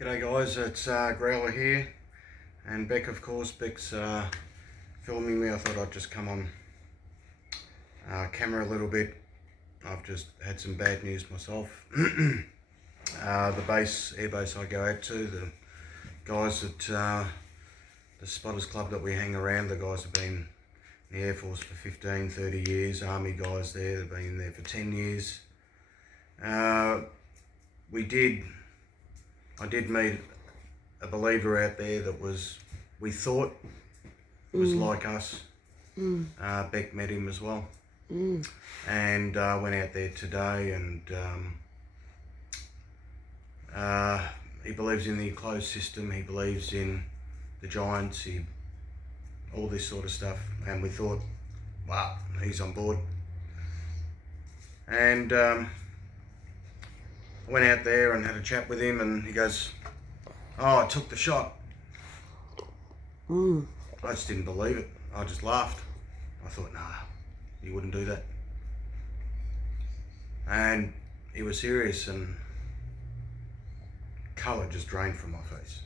G'day guys, it's Growler here, and Beck, of course. Beck's filming me. I thought I'd just come on camera a little bit. I've just had some bad news myself. The airbase I go out to, the guys at the Spotters Club that we hang around, the guys have been in the Air Force for 15, 30 years, Army guys there, they've been there for 10 years. I did meet a believer out there that we thought was like us. Beck met him as well. And went out there today, and he believes in the enclosed system, he believes in the giants, all this sort of stuff, and we thought, wow, he's on board. And I went out there and had a chat with him, and he goes, oh, I took the shot. I just didn't believe it. I just laughed. I thought, nah, he wouldn't do that. And he was serious, and colour just drained from my face.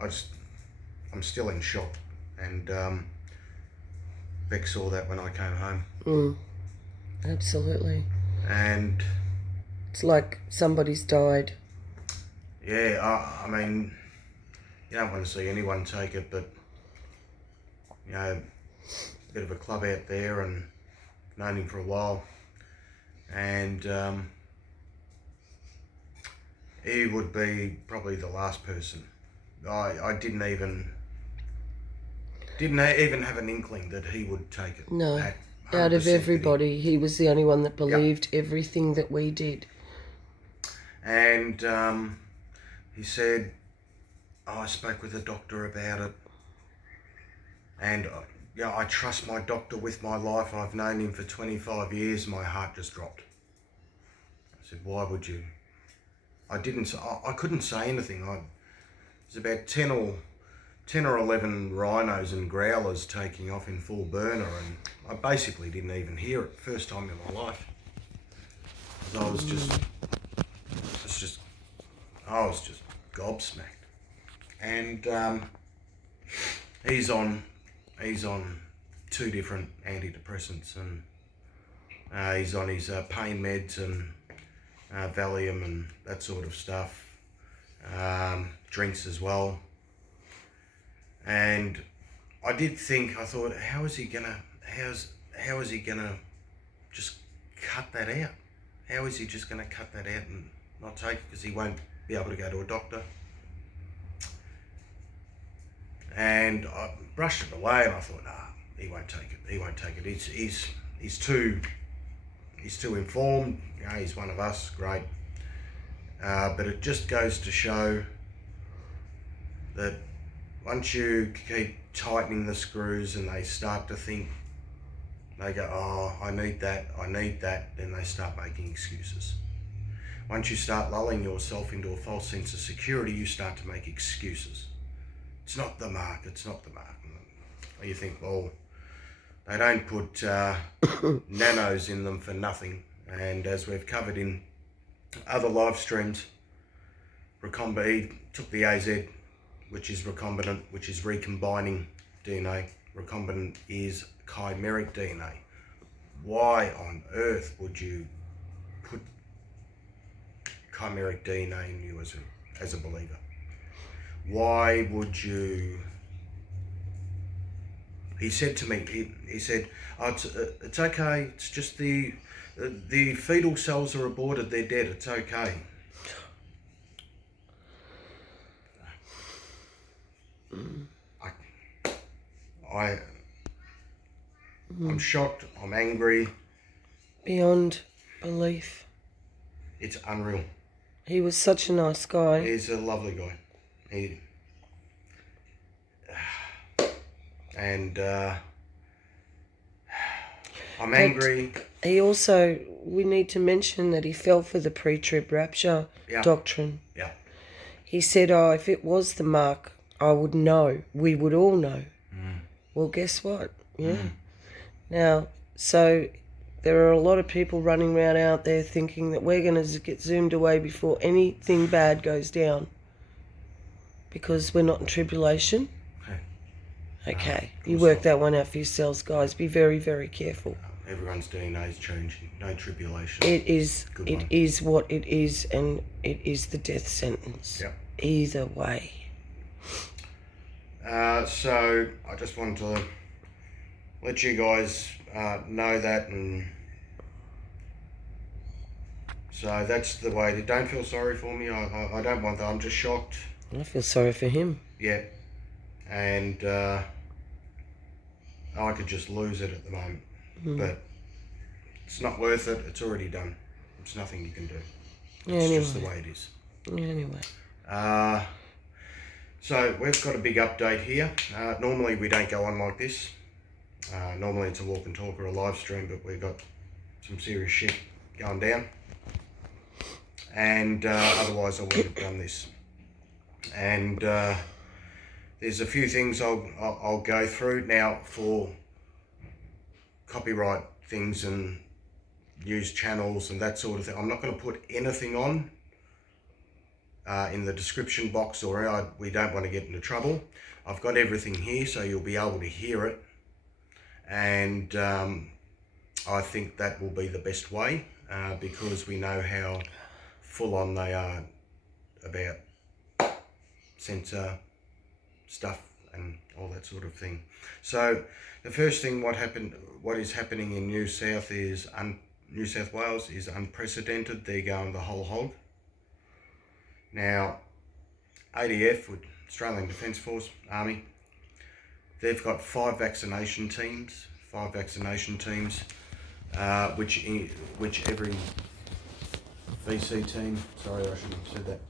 I'm still in shock. And Beck saw that when I came home. Absolutely. And it's like somebody's died. Yeah, I mean, you don't want to see anyone take it, but, you know, a bit of a club out there, and known him for a while, and he would be probably the last person. I didn't even have an inkling that he would take it. No, out of everybody, he was the only one that believed everything that we did. And he said, oh, I spoke with the doctor about it, and I trust my doctor with my life. I've known him for 25 years. My heart just dropped. I said, why would you? I couldn't say anything. There's about 10 or 11 rhinos and growlers taking off in full burner, and I basically didn't even hear it. First time in my life. I was just gobsmacked. And he's on 2 different antidepressants, and he's on his pain meds and Valium and that sort of stuff. Drinks as well. And I thought, how is he gonna just cut that out? How is he just gonna cut that out and not take it, because he won't be able to go to a doctor? And I brushed it away, and I thought, nah, he won't take it. He won't take it. He's too informed. You know, he's one of us, great. But it just goes to show that once you keep tightening the screws and they start to think, they go, oh, I need that, then they start making excuses. Once you start lulling yourself into a false sense of security, you start to make excuses. It's not the mark. You think, well, they don't put nanos in them for nothing. And as we've covered in other live streams, he took the AZ, which is recombinant, which is recombining DNA. Recombinant is chimeric DNA. Why on earth would you put chimeric DNA in you as a believer? Why would you? He said to me, he said, oh, it's okay, it's just the fetal cells are aborted, they're dead, it's okay. I'm shocked, I'm angry. Beyond belief. It's unreal. He was such a nice guy. He's a lovely guy. I'm angry. He also, we need to mention that he fell for the pre-trib rapture doctrine. Yeah. He said, oh, if it was the mark, I would know. We would all know. Well, guess what? Yeah. Now, so there are a lot of people running around out there thinking that we're going to get zoomed away before anything bad goes down. because we're not in tribulation? Okay, you course work not. that one out for yourselves, guys. Be very, very careful. Everyone's DNA is changing. No tribulation. It is. Good It one. is what it is, and it is the death sentence. Yep. Either way. So I just wanted to let you guys know that, and so that's the way. Don't feel sorry for me. I don't want that. I'm just shocked. I feel sorry for him. Yeah, and I could just lose it at the moment, but it's not worth it. It's already done. There's nothing you can do. It's just the way it is. Anyway. So we've got a big update here. Normally we don't go on like this. Normally it's a walk and talk or a live stream, but we've got some serious shit going down. And otherwise I would have done this. And there's a few things I'll go through now for copyright things and news channels and that sort of thing. I'm not going to put anything on in the description box, or we don't want to get into trouble. I've got everything here so you'll be able to hear it, and I think that will be the best way because we know how full on they are about censor stuff and all that sort of thing. So the first thing what is happening in New South Wales is unprecedented. They're going the whole hog. Now, ADF, Australian Defence Force, Army, they've got 5 vaccination teams, which every VC team, sorry I shouldn't have said that,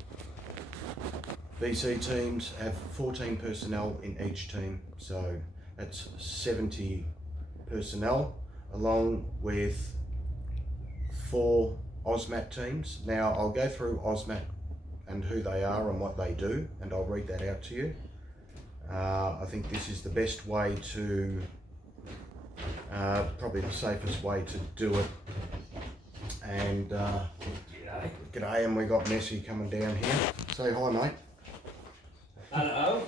VC teams have 14 personnel in each team, so that's 70 personnel, along with 4 AUSMAT teams. Now, I'll go through AUSMAT and who they are and what they do, and I'll read that out to you. I think this is the best way to, probably the safest way to do it. And g'day, and we got Messi coming down here. Say hi, mate. Hello.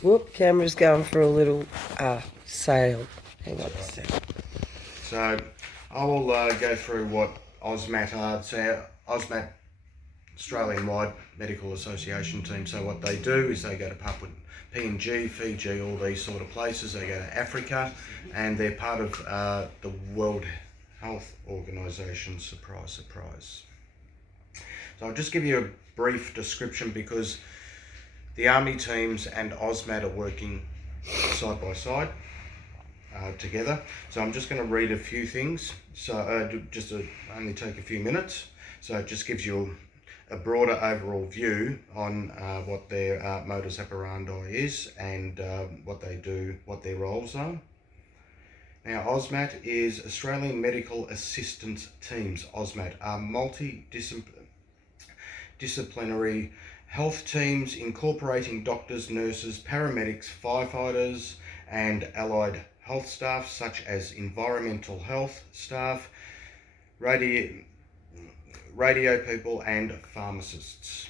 Whoop, camera's going for a little sail. Hang on a second. So I will go through what AUSMAT are. So AUSMAT, Australian-wide Medical Association team. So what they do is they go to Papua, PNG, Fiji, all these sort of places. They go to Africa, and they're part of the World Health Organization. Surprise, surprise. So I'll just give you a brief description because the Army teams and AUSMAT are working side by side together. So I'm just going to read a few things. So only take a few minutes. So it just gives you a broader overall view on what their modus operandi is and what they do, what their roles are. Now, AUSMAT is Australian Medical Assistance Teams. AUSMAT are multidisciplinary health teams incorporating doctors, nurses, paramedics, firefighters, and allied health staff such as environmental health staff, radio people, and pharmacists.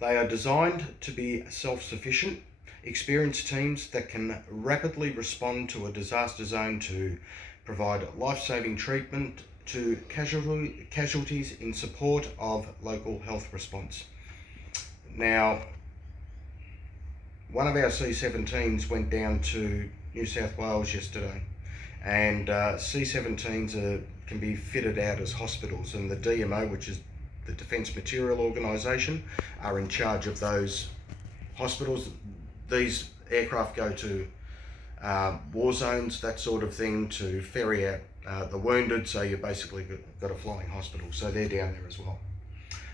They are designed to be self-sufficient, experienced teams that can rapidly respond to a disaster zone to provide life-saving treatment to casualties in support of local health response. Now, one of our C-17s went down to New South Wales yesterday, and C-17s can be fitted out as hospitals, and the DMO, which is the Defence Material Organisation, are in charge of those hospitals. These aircraft go to war zones, that sort of thing, to ferry out the wounded, so you basically got a flying hospital, so they're down there as well.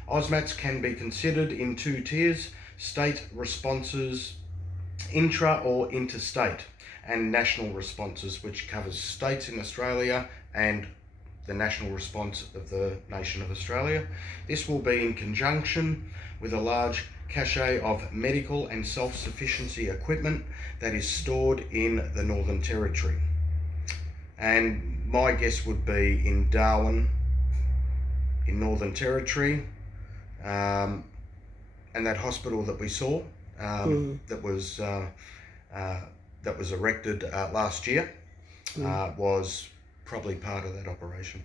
AUSMATs can be considered in 2 tiers: state responses, intra or interstate, and national responses, which covers states in Australia and the national response of the nation of Australia. This will be in conjunction with a large cache of medical and self-sufficiency equipment that is stored in the Northern Territory. And my guess would be in Darwin, in Northern Territory, that hospital that we saw that was erected last year was probably part of that operation.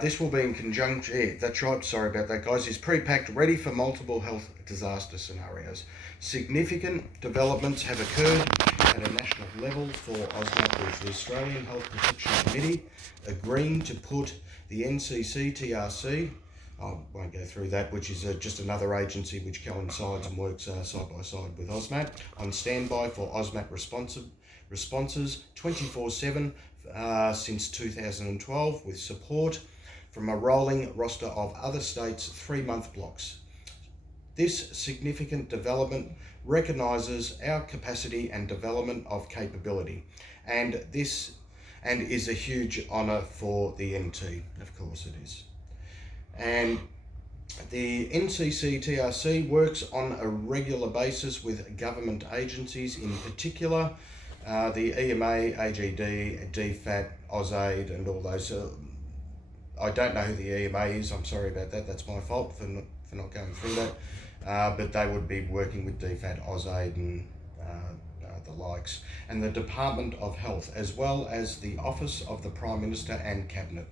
This will be in conjunction, that's right, sorry about that guys, is pre-packed, ready for multiple health disaster scenarios. Significant developments have occurred at a national level for AUSMAT, with the Australian Health Protection Committee agreeing to put the NCC TRC, I won't go through that, which is just another agency which coincides and works side by side with AUSMAT, on standby for AUSMAT responses 24/7 since 2012, with support from a rolling roster of other states' 3-month blocks. This significant development recognises our capacity and development of capability, and is a huge honour for the NT, of course it is. And the NCC TRC works on a regular basis with government agencies, in particular the EMA, AGD, DFAT, AusAid, and all those. I don't know who the EMA is, I'm sorry about that, that's my fault for not going through that. But they would be working with DFAT, AusAid, and the likes, and the Department of Health, as well as the Office of the Prime Minister and Cabinet.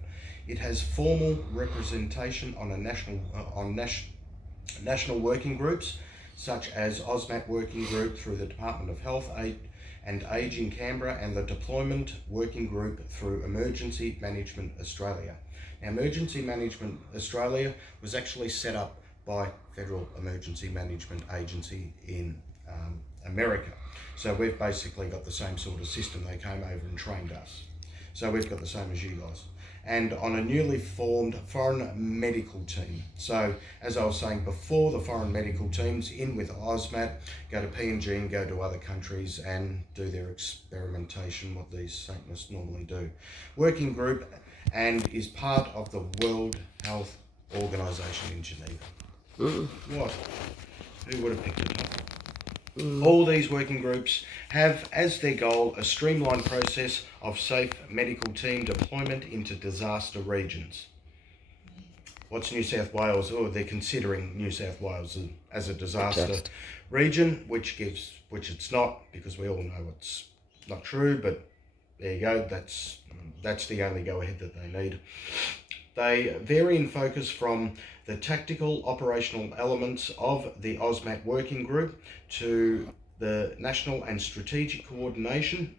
It has formal representation on national working groups, such as AUSMAT Working Group through the Department of Health and Ageing Canberra, and the Deployment Working Group through Emergency Management Australia. Now, Emergency Management Australia was actually set up by Federal Emergency Management Agency in America. So we've basically got the same sort of system. They came over and trained us. So we've got the same as you guys. And on a newly formed foreign medical team. So as I was saying before, the foreign medical teams in with AUSMAT go to PNG and go to other countries and do their experimentation, what these Satanists normally do. Working group, and is part of the World Health Organization in Geneva. What? Who would have picked it up? All these working groups have as their goal a streamlined process of safe medical team deployment into disaster regions. What's New South Wales? Oh, they're considering New South Wales as a disaster region, which it's not, because we all know it's not true, but there you go, that's the only go-ahead that they need. They vary in focus from the tactical operational elements of the AUSMAT working group to the national and strategic coordination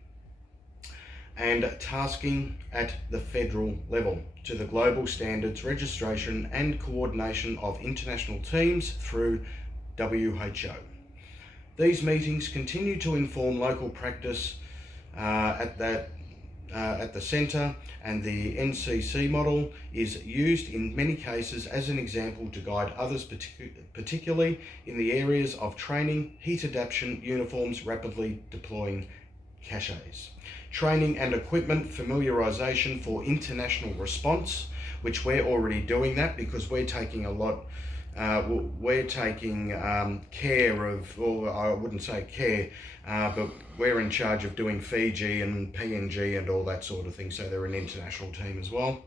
and tasking at the federal level, to the global standards, registration and coordination of international teams through WHO. These meetings continue to inform local practice at the centre, and the NCC model is used in many cases as an example to guide others, particularly in the areas of training, heat adaptation, uniforms, rapidly deploying caches, training and equipment familiarisation for international response, which we're already doing that because we're taking a lot. We're taking care of, or I wouldn't say care, but we're in charge of doing Fiji and PNG and all that sort of thing. So they're an international team as well.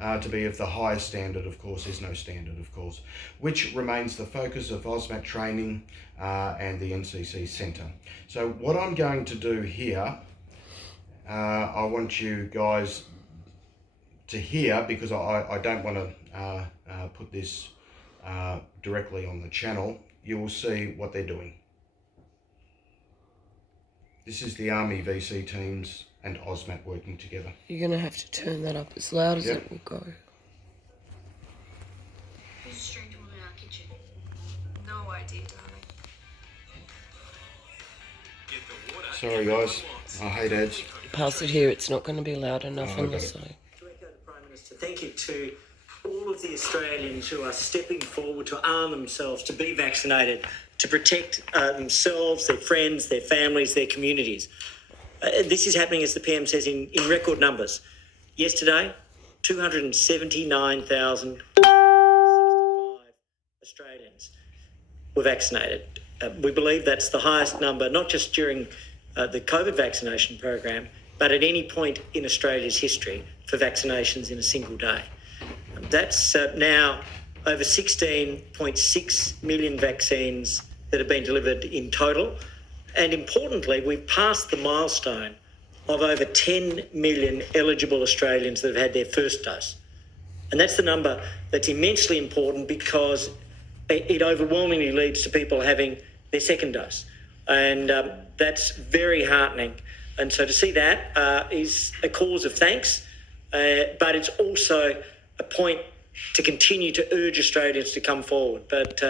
To be of the highest standard, of course, there's no standard, of course, which remains the focus of AUSMAT training and the NCC Centre. So what I'm going to do here, I want you guys to hear, because I don't want to put this directly on the channel. You will see what they're doing. This is the Army VC teams and AUSMAT working together. You're going to have to turn that up as loud as it will go. Who's a strange woman in our kitchen? No idea, darling. Sorry guys, I hate ads. Pass it here, it's not going to be loud enough on the side. To echo the Prime Minister, thank you to all of the Australians who are stepping forward to arm themselves, to be vaccinated, to protect themselves, their friends, their families, their communities. This is happening, as the PM says, in record numbers. Yesterday, 279,065 Australians were vaccinated. We believe that's the highest number, not just during the COVID vaccination program, but at any point in Australia's history for vaccinations in a single day. That's now over 16.6 million vaccines that have been delivered in total. And importantly, we've passed the milestone of over 10 million eligible Australians that have had their first dose. And that's the number that's immensely important because it overwhelmingly leads to people having their second dose. And that's very heartening. And so to see that is a cause of thanks, but it's also a point to continue to urge Australians to come forward. But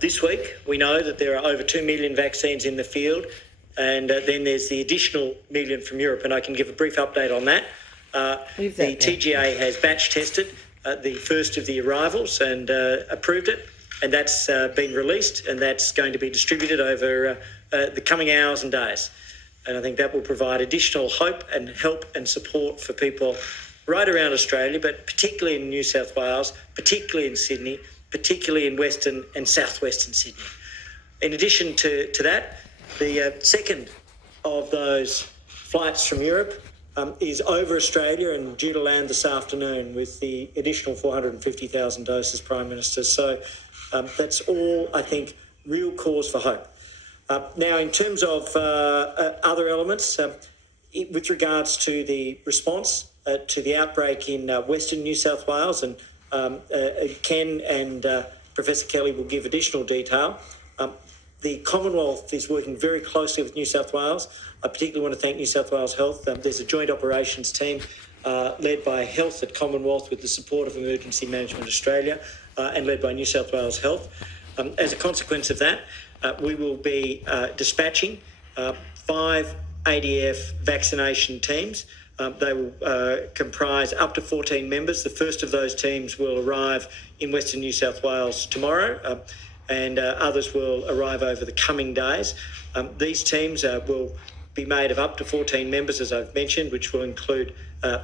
this week, we know that there are over 2 million vaccines in the field, and then there's the additional million from Europe, and I can give a brief update on that. The TGA has batch tested the first of the arrivals and approved it, and that's been released, and that's going to be distributed over the coming hours and days. And I think that will provide additional hope and help and support for people right around Australia, but particularly in New South Wales, particularly in Sydney, particularly in Western and Southwestern Sydney. In addition to that, the second of those flights from Europe is over Australia and due to land this afternoon with the additional 450,000 doses, Prime Minister. So that's all, I think, real cause for hope. Now, in terms of other elements, with regards to the response to the outbreak in Western New South Wales, and Ken and Professor Kelly will give additional detail. The Commonwealth is working very closely with New South Wales. I particularly want to thank New South Wales Health. There's a joint operations team led by Health at Commonwealth with the support of Emergency Management Australia and led by New South Wales Health. As a consequence of that, we will be dispatching 5 ADF vaccination teams. They will comprise up to 14 members. The first of those teams will arrive in Western New South Wales tomorrow, and others will arrive over the coming days. These teams will be made of up to 14 members, as I've mentioned, which will include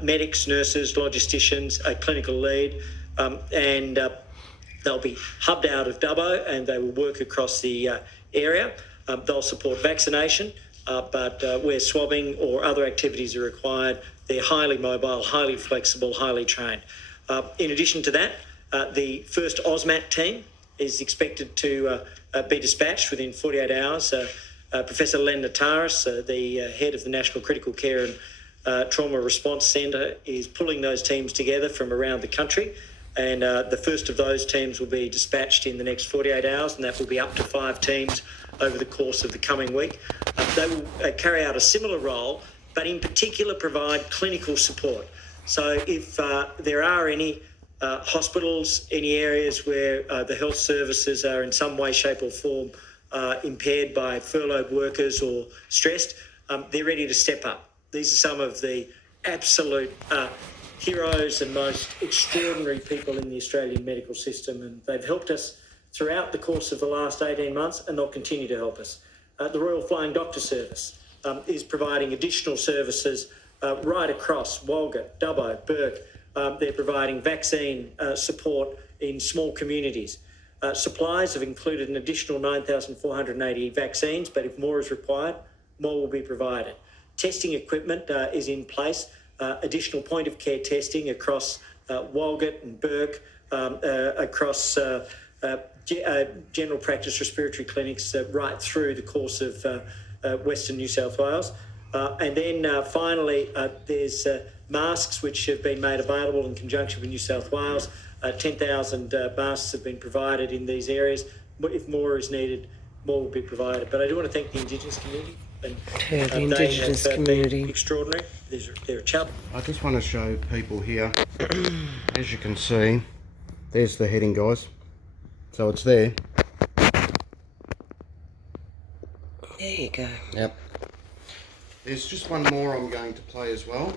medics, nurses, logisticians, a clinical lead, and they'll be hubbed out of Dubbo and they will work across the area. They'll support vaccination, but where swabbing or other activities are required, they're highly mobile, highly flexible, highly trained. In addition to that, the first AUSMAT team is expected to be dispatched within 48 hours. Professor Len Nataris, the head of the National Critical Care and Trauma Response Centre, is pulling those teams together from around the country. And the first of those teams will be dispatched in the next 48 hours, and that will be up to 5 teams over the course of the coming week. They will carry out a similar role, but in particular provide clinical support. So if there are any hospitals, any areas where the health services are in some way, shape or form impaired by furloughed workers or stressed, they're ready to step up. These are some of the absolute heroes and most extraordinary people in the Australian medical system, and they've helped us throughout the course of the last 18 months, and they'll continue to help us. The Royal Flying Doctor Service is providing additional services right across Walgett, Dubbo, Bourke. They're providing vaccine support in small communities. Supplies have included an additional 9,480 vaccines, but if more is required, more will be provided. Testing equipment is in place. Additional point of care testing across Walgett and Bourke, across general practice respiratory clinics right through the course of Western New South Wales. And then finally, there's masks which have been made available in conjunction with New South Wales. 10,000 masks have been provided in these areas. If more is needed, more will be provided. But I do want to thank the Indigenous community. And, the Indigenous community. Extraordinary. They're a challenge. I just want to show people here, as you can see, there's the heading, guys. So it's there. There you go. Yep. There's just one more I'm going to play as well.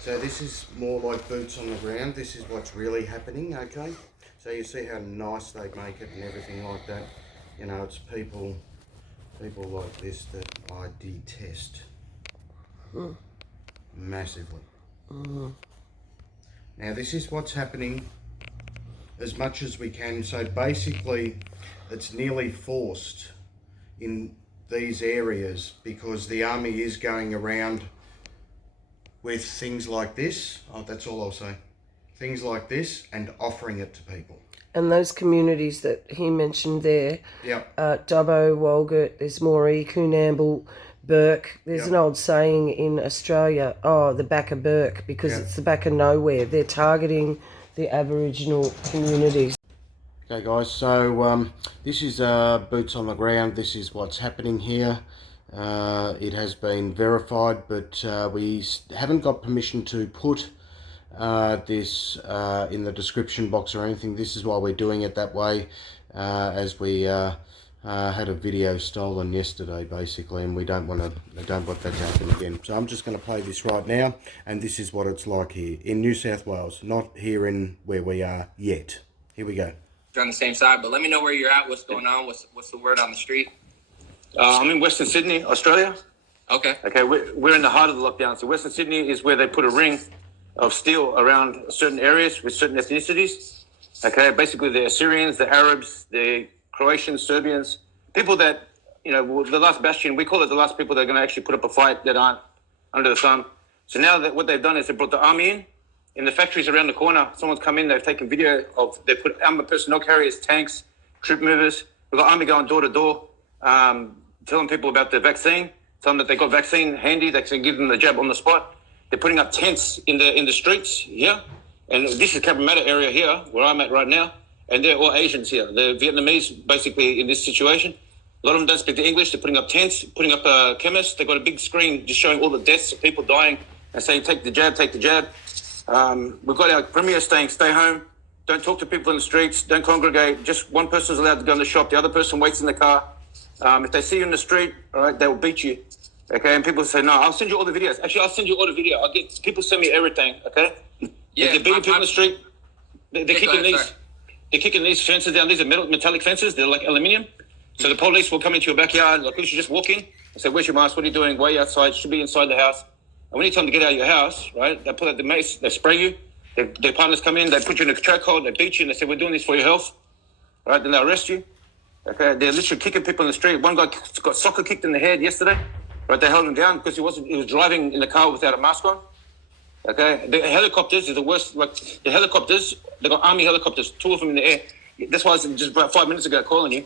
So this is more like boots on the ground. This is what's really happening, okay? So you see how nice they make it and everything like that. You know, it's people like this that I detest. Massively. Now this is what's happening as much as we can. So basically it's nearly forced in these areas because the army is going around with things like this. Oh, that's all I'll say. Things like this and offering it to people. And those communities that he mentioned there, Yep. Dubbo, Walgett, there's Moree, Coonamble, Burke. There's Yep. an old saying in Australia, the back of Burke, because Yeah. it's the back of nowhere. They're targeting the Aboriginal communities. Okay, guys. So this is boots on the ground. This is what's happening here. It has been verified, but we haven't got permission to put this in the description box or anything. This is why we're doing it that way, as we had a video stolen yesterday, basically, and we don't want that to happen again. So I'm just going to play this right now, and this is what it's like here in New South Wales, not here in where we are yet. Here we go. On the same side, but let me know where you're at. What's going on? What's the word on the street? I'm in Western Sydney, Australia. Okay. Okay, we're in the heart of the lockdown. So Western Sydney is where they put a ring of steel around certain areas with certain ethnicities. Okay, basically the Assyrians, the Arabs, the Croatians, Serbians, people that, the last bastion, we call it the last people that are going to actually put up a fight that aren't under the thumb. So now that what they've done is they brought the army in the factories around the corner. Someone's come in, they've taken video of, they put armored personnel carriers, tanks, troop movers. We've got army going door to door, telling people about the vaccine, telling them that they got vaccine handy, they can give them the jab on the spot. They're putting up tents in the streets here. And this is Cabramatta area here, where I'm at right now. And they're all Asians here. They're Vietnamese, basically, in this situation. A lot of them don't speak the English. They're putting up tents, putting up chemists. They've got a big screen just showing all the deaths of people dying and saying, take the jab, take the jab. We've got our premier saying, stay home. Don't talk to people in the streets. Don't congregate. Just one person's allowed to go in the shop. The other person waits in the car. If they see you in the street, all right, they will beat you. Okay, and people say, no, I'll send you all the videos. Actually, I'll send you all the video. People send me everything, okay? Yeah, they're beating people in the street. They're kicking these fences down. These are metallic fences. They're like aluminium. So the police will come into your backyard, like, you should just walk in and say, where's your mask? What are you doing? Why are you outside? You should be inside the house. And when you tell them to get out of your house, right, they pull out the mace, they spray you. Their partners come in, they put you in a chokehold, they beat you, and they say, we're doing this for your health. Right, then they arrest you. Okay, they're literally kicking people in the street. One guy got soccer kicked in the head yesterday. Right, they held him down because he was driving in the car without a mask on. Okay, the helicopters is the worst. Like the helicopters, they got army helicopters, 2 of them in the air. That's why I was just about 5 minutes ago calling you,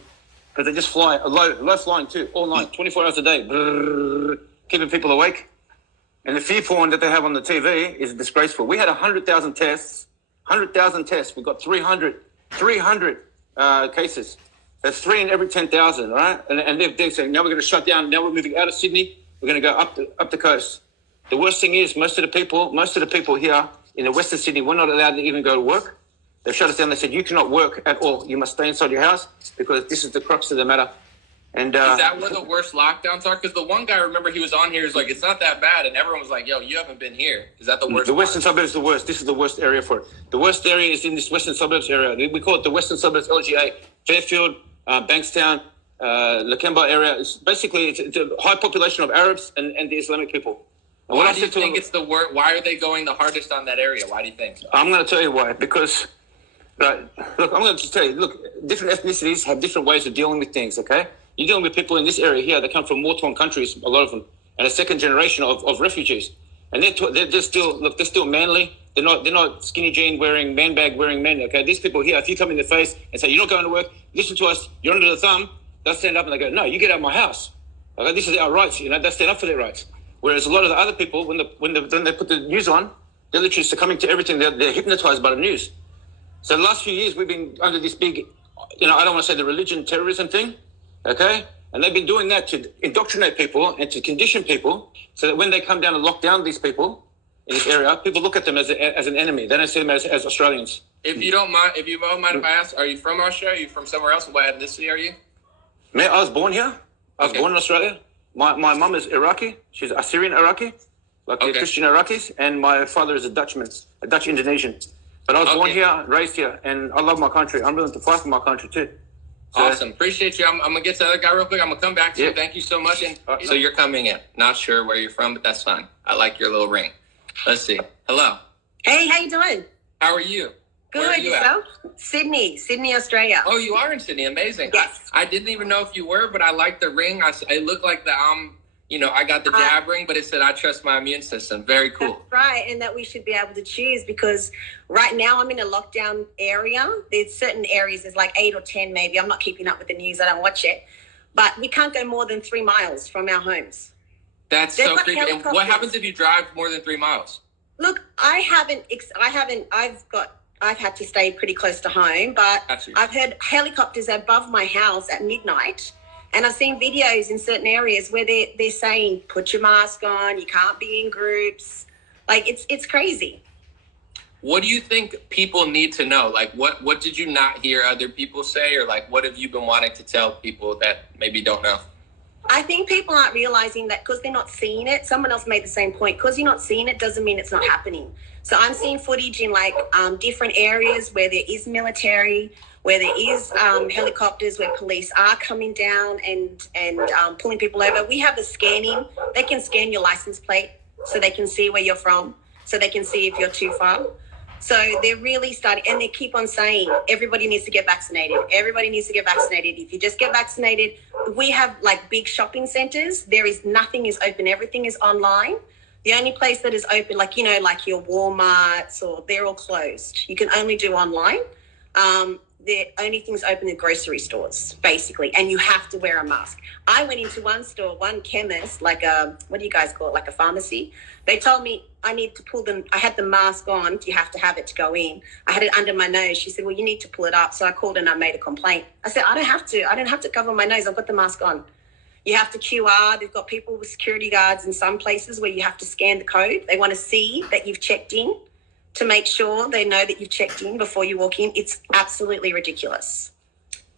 because they just fly low flying too, all night, 24 hours a day, brrr, keeping people awake. And the fear porn that they have on the TV is disgraceful. We had 100,000 tests. 100,000 tests. We got 300 cases. That's 3 in every 10,000, right? And they're saying, now we're going to shut down. Now we're moving out of Sydney. We're going to go up the coast. The worst thing is most of the people here in the Western Sydney, we're not allowed to even go to work. They've shut us down. They said, you cannot work at all. You must stay inside your house because this is the crux of the matter. And is that where the worst lockdowns are? Because the one guy, remember, he was on here, he's like, it's not that bad. And everyone was like, yo, you haven't been here. Is that the worst? The Western suburbs is the worst. This is the worst area for it. The worst area is in this Western suburbs area. We call it the Western suburbs LGA. Fairfield, Bankstown, Lakemba area. It's basically it's a high population of Arabs and the Islamic people. And why do you think it's the worst? Why are they going the hardest on that area? Why do you think? I'm going to tell you why. Because, right, look, I'm going to just tell you, look, different ethnicities have different ways of dealing with things, okay? You're dealing with people in this area here that come from war-torn countries, a lot of them, and a second generation of refugees. And they're still manly. They're not skinny jean wearing, man bag wearing men, okay? These people here, if you come in the face and say, you're not going to work, listen to us, you're under the thumb, they'll stand up and they go, no, you get out of my house. Okay, this is our rights, they'll stand up for their rights. Whereas a lot of the other people, when they put the news on, they're literally succumbing to everything. They're hypnotized by the news. So the last few years, we've been under this big, I don't want to say the religion terrorism thing, okay? And they've been doing that to indoctrinate people and to condition people so that when they come down and lock down these people in this area, people look at them as an enemy. They don't see them as Australians. If you don't mind, if I ask, are you from Australia? Are you from somewhere else? What ethnicity are you? Man, I was born here. I was born in Australia. My mum is Iraqi. She's Assyrian Iraqi, like the Christian Iraqis. And my father is a Dutchman, a Dutch Indonesian. But I was born here, raised here, and I love my country. I'm willing to fight for my country too. So, awesome. Appreciate you. I'm going to get to the other guy real quick. I'm going to come back to you. Thank you so much. And so you're coming in. Not sure where you're from, but that's fine. I like your little ring. Let's see. Hello. Hey, how you doing? How are you? Good. Yourself? Sydney, Australia. Oh, you are in Sydney. Amazing. Yes. I didn't even know if you were, but I like the ring. It looked like I got the jab ring, but it said I trust my immune system. Very cool. That's right, and that we should be able to choose, because right now I'm in a lockdown area. There's certain areas, there's like 8 or 10 maybe. I'm not keeping up with the news. I don't watch it. But we can't go more than 3 miles from our homes. That's They've so got creepy. And what helicopters. happens if you drive more than 3 miles? Look, I've had to stay pretty close to home, but Gotcha. I've heard helicopters above my house at midnight, and I've seen videos in certain areas where they're saying, put your mask on, you can't be in groups. Like, it's crazy. What do you think people need to know? Like, what did you not hear other people say? Or, like, what have you been wanting to tell people that maybe don't know? I think people aren't realizing that because they're not seeing it. Someone else made the same point. Because you're not seeing it doesn't mean it's not happening. So I'm seeing footage in different areas where there is military, where there is helicopters, where police are coming down and pulling people over. We have the scanning. They can scan your license plate so they can see where you're from, so they can see if you're too far. So they're really starting, and they keep on saying, everybody needs to get vaccinated. Everybody needs to get vaccinated. If you just get vaccinated, we have big shopping centers. Nothing is open. Everything is online. The only place that is open, like your Walmarts, they're all closed. You can only do online. The only things open are grocery stores, basically, and you have to wear a mask. I went into one store, one chemist, what do you guys call it, like a pharmacy. They told me I need to pull them. I had the mask on. You have to have it to go in. I had it under my nose. She said, well, you need to pull it up. So I called and I made a complaint. I said, I don't have to. I don't have to cover my nose. I've got the mask on. You have to QR. They've got people with security guards in some places where you have to scan the code. They want to see that you've checked in, to make sure they know that you've checked in before you walk in. It's absolutely ridiculous.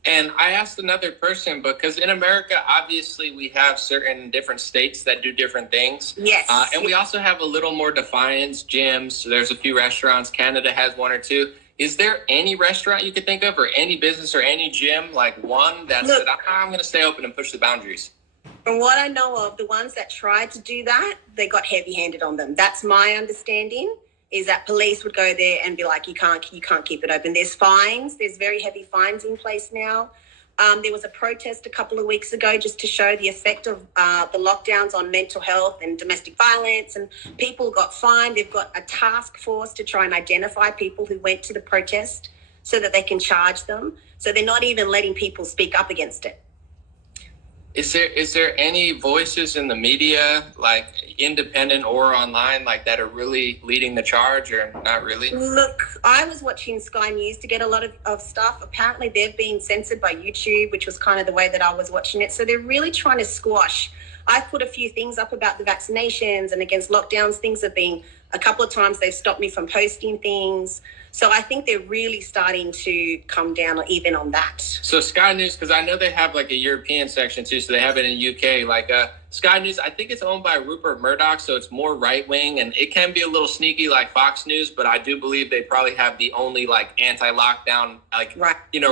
And I asked another person, because in America, obviously, we have certain different states that do different things. Yes. And we also have a little more defiance, gyms. There's a few restaurants. Canada has 1 or 2. Is there any restaurant you could think of, or any business or any gym, like one that said, I'm going to stay open and push the boundaries? From what I know of, the ones that tried to do that, they got heavy-handed on them. That's my understanding, is that police would go there and be like, you can't keep it open. There's fines. There's very heavy fines in place now. There was a protest a couple of weeks ago just to show the effect of the lockdowns on mental health and domestic violence, and people got fined. They've got a task force to try and identify people who went to the protest so that they can charge them. So they're not even letting people speak up against it. Is there any voices in the media, like independent or online, like that are really leading the charge, or not really? Look, I was watching Sky News to get a lot of stuff. Apparently they've been censored by YouTube, which was kind of the way that I was watching it. So they're really trying to squash. I've put a few things up about the vaccinations and against lockdowns. Things have been, a couple of times they've stopped me from posting things. So I think they're really starting to come down even on that. So Sky News, because I know they have like a European section too, so they have it in UK. Like Sky News, I think it's owned by Rupert Murdoch, so it's more right-wing, and it can be a little sneaky like Fox News, but I do believe they probably have the only like anti-lockdown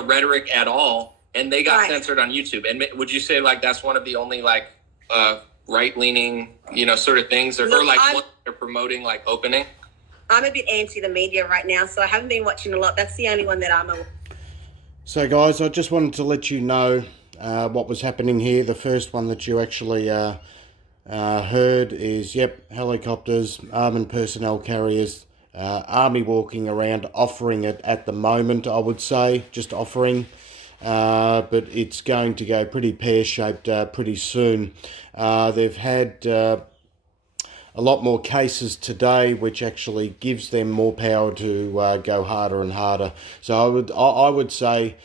rhetoric at all, and they got censored on YouTube. And would you say like that's one of the only like right-leaning, sort of things, or what they're promoting, like opening? I'm a bit anti the media right now, so I haven't been watching a lot. That's the only one that I'm aware. So guys, I just wanted to let you know what was happening here. The first one that you actually heard is, helicopters, armoured personnel carriers, army walking around, offering it at the moment, I would say, just offering. But it's going to go pretty pear-shaped pretty soon. They've had a lot more cases today, which actually gives them more power to go harder and harder. So I would say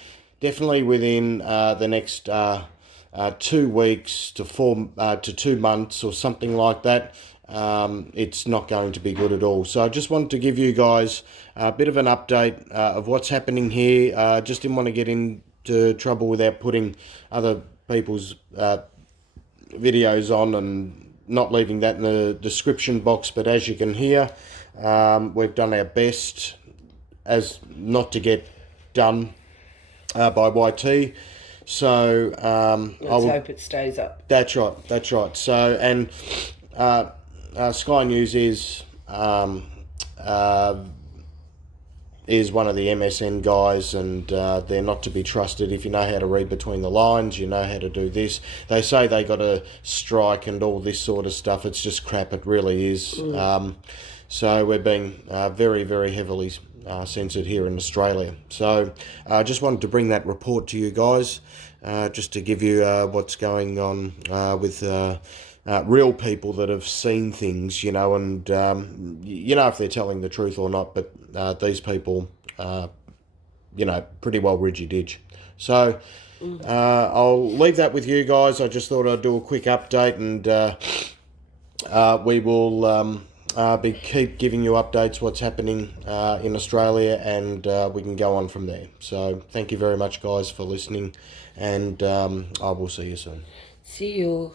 definitely within the next 2 weeks to 2 months or something like that, it's not going to be good at all. So I just wanted to give you guys a bit of an update of what's happening here. Just didn't want to get into trouble without putting other people's videos on and not leaving that in the description box. But as you can hear, we've done our best as not to get done by YT. So let's hope it stays up. That's right. So, and Sky News is is one of the MSN guys, and they're not to be trusted. If you know how to read between the lines, you know how to do this. They say they got a strike and all this sort of stuff. It's just crap. It really is. So we're being very, very heavily censored here in Australia. So I just wanted to bring that report to you guys, just to give you what's going on with real people that have seen things, you know, and you know if they're telling the truth or not, but these people, you know, pretty well rid your ditch. So I'll leave that with you guys. I just thought I'd do a quick update, and we will keep giving you updates what's happening in Australia, and we can go on from there. So thank you very much, guys, for listening, and I will see you soon. See you.